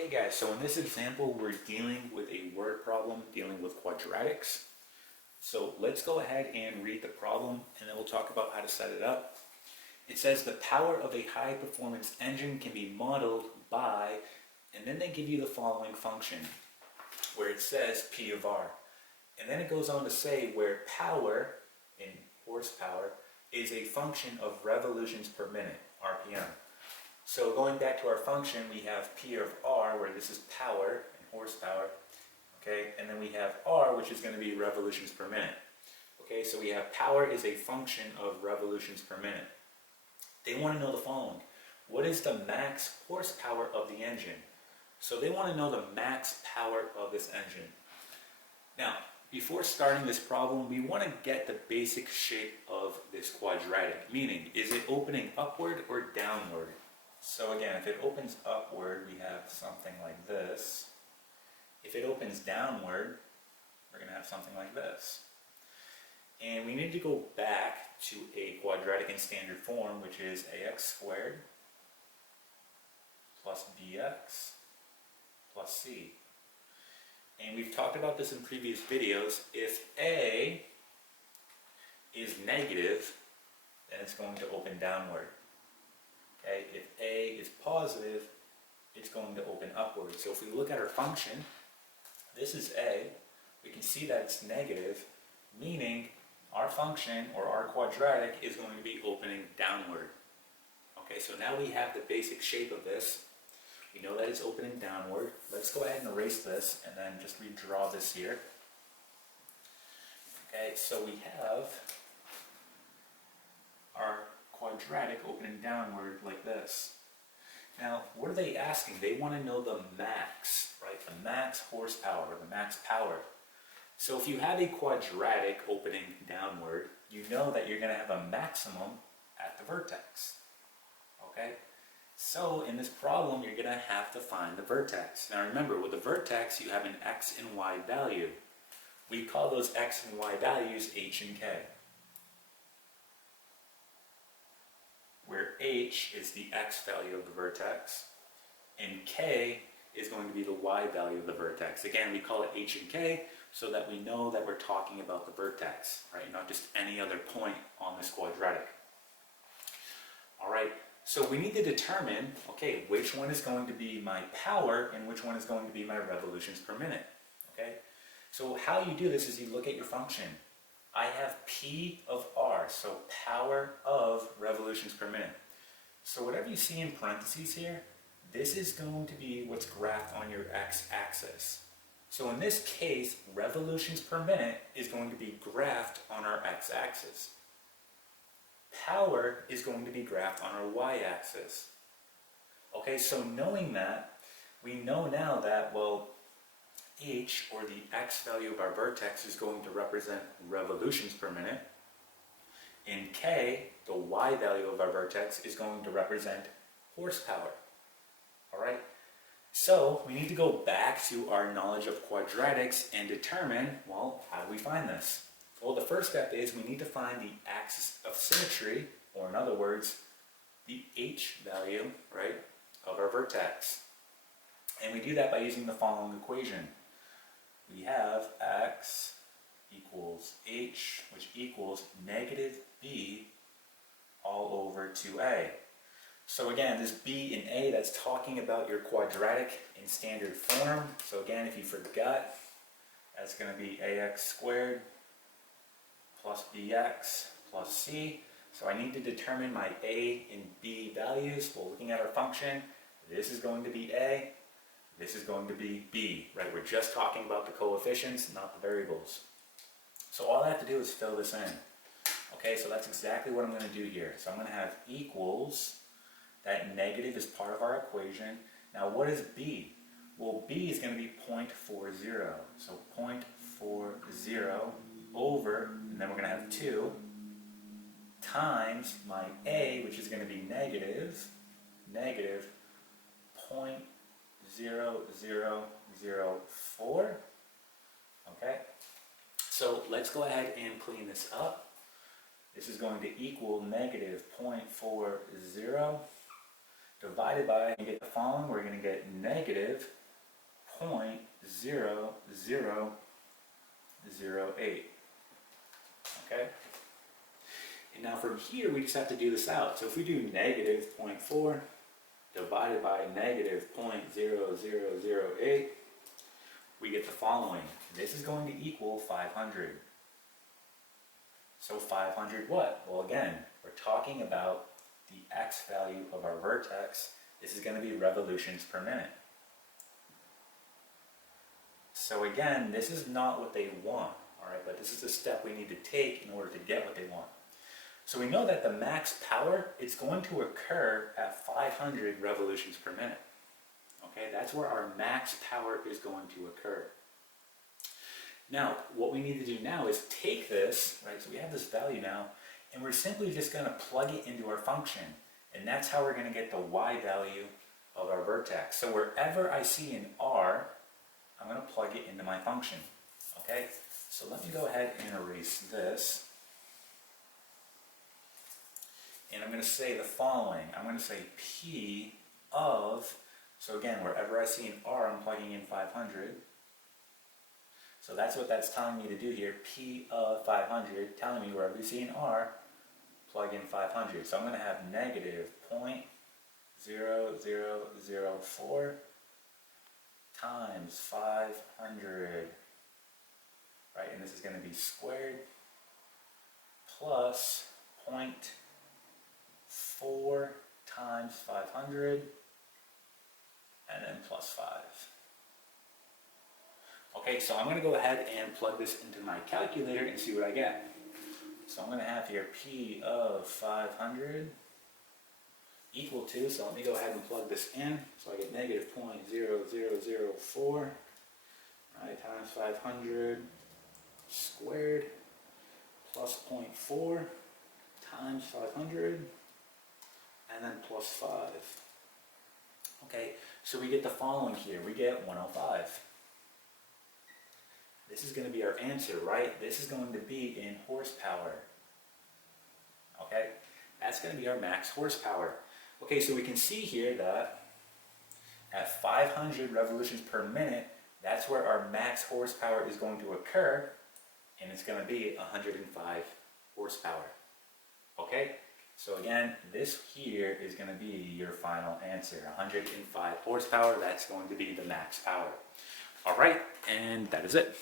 Okay guys, so in this example we're dealing with a word problem dealing with quadratics. So let's go ahead and read the problem and then we'll talk about how to set it up. It says the power of a high performance engine can be modeled by, and then they give you the following function where it says P of R. And then it goes on to say where power, in horsepower, is a function of revolutions per minute, RPM. So going back to our function, we have P of R, where this is power and horsepower, okay? And then we have R, which is going to be revolutions per minute. Okay, so we have power is a function of revolutions per minute. They want to know the following. What is the max horsepower of the engine? So they want to know the max power of this engine. Now, before starting this problem, we want to get the basic shape of this quadratic, meaning, is it opening upward or downward? So again, if it opens upward, we have something like this. If it opens downward, we're going to have something like this. And we need to go back to a quadratic in standard form, which is ax squared plus bx plus c. And we've talked about this in previous videos. If a is negative, then it's going to open downward. Okay, if a is positive, it's going to open upward. So if we look at our function, this is a, we can see that it's negative, meaning our function or our quadratic is going to be opening downward. Okay, so now we have the basic shape of this. We know that it's opening downward. Let's go ahead and erase this and then just redraw this here. Okay, so we have our quadratic opening downward like this. Now, what are they asking? They want to know the max, right? The max horsepower, the max power. So if you have a quadratic opening downward, you know that you're going to have a maximum at the vertex. Okay? So in this problem, you're going to have to find the vertex. Now remember, with the vertex, you have an x and y value. We call those x and y values h and k, where h is the x value of the vertex, and k is going to be the y value of the vertex. Again, we call it h and k so that we know that we're talking about the vertex, right? Not just any other point on this quadratic. All right, so we need to determine, okay, which one is going to be my power and which one is going to be my revolutions per minute, okay? So how you do this is you look at your function. I have P of R, so power of revolutions per minute. So whatever you see in parentheses here, this is going to be what's graphed on your x-axis. So in this case, revolutions per minute is going to be graphed on our x-axis. Power is going to be graphed on our y-axis. Okay, so knowing that, we know now that, well, h, or the x value of our vertex, is going to represent revolutions per minute, and k, the y value of our vertex, is going to represent horsepower. Alright, so we need to go back to our knowledge of quadratics and determine, well, how do we find this? Well, the first step is we need to find the axis of symmetry, or in other words, the h value, right, of our vertex. And we do that by using the following equation. We have x equals h, which equals negative b all over 2a. So again, this b and a, that's talking about your quadratic in standard form. So again, if you forgot, that's going to be ax squared plus bx plus c. So I need to determine my a and b values. Well, looking at our function, this is going to be a, this is going to be b, right? We're just talking about the coefficients, not the variables. So all I have to do is fill this in. Okay, so that's exactly what I'm going to do here. So I'm going to have equals, that negative is part of our equation. Now what is b? Well, b is going to be 0.40. So 0.40 over, and then we're going to have 2, times my a, which is going to be negative 0.0004. Okay, so let's go ahead and clean this up. This is going to equal negative 0.40 divided by, you get the following, we're going to get negative 0.0008. Okay? And now from here, we just have to do this out. So if we do negative 0.4 divided by negative 0.0008, we get the following. This is going to equal 500. So 500 what? Well, again, we're talking about the x value of our vertex. This is going to be revolutions per minute. So again, this is not what they want, all right? But this is the step we need to take in order to get what they want. So we know that the max power is going to occur at 500 revolutions per minute. Okay, that's where our max power is going to occur. Now, what we need to do now is take this, right, so we have this value now, and we're simply just going to plug it into our function. And that's how we're going to get the y value of our vertex. So wherever I see an r, I'm going to plug it into my function. Okay, so let me go ahead and erase this. And I'm going to say the following. I'm going to say p of, so again, wherever I see an r, I'm plugging in 500. So that's what that's telling me to do here. P of 500, telling me wherever you see an r, plug in 500. So I'm going to have negative 0.0004 times 500. Right, and this is going to be squared plus 0.4 times 500, and then plus 5. Okay, so I'm going to go ahead and plug this into my calculator and see what I get. So I'm going to have here P of 500 equal to, so let me go ahead and plug this in. So I get negative 0.0004, right, times 500 squared plus 0.4 times 500, and then plus 5. Okay, so we get the following here. We get 105. This is going to be our answer, right? This is going to be in horsepower. Okay, that's going to be our max horsepower. Okay, so we can see here that at 500 revolutions per minute, that's where our max horsepower is going to occur, and it's going to be 105 horsepower. Okay, so again, this here is going to be your final answer, 105 horsepower. That's going to be the max power. All right, and that is it.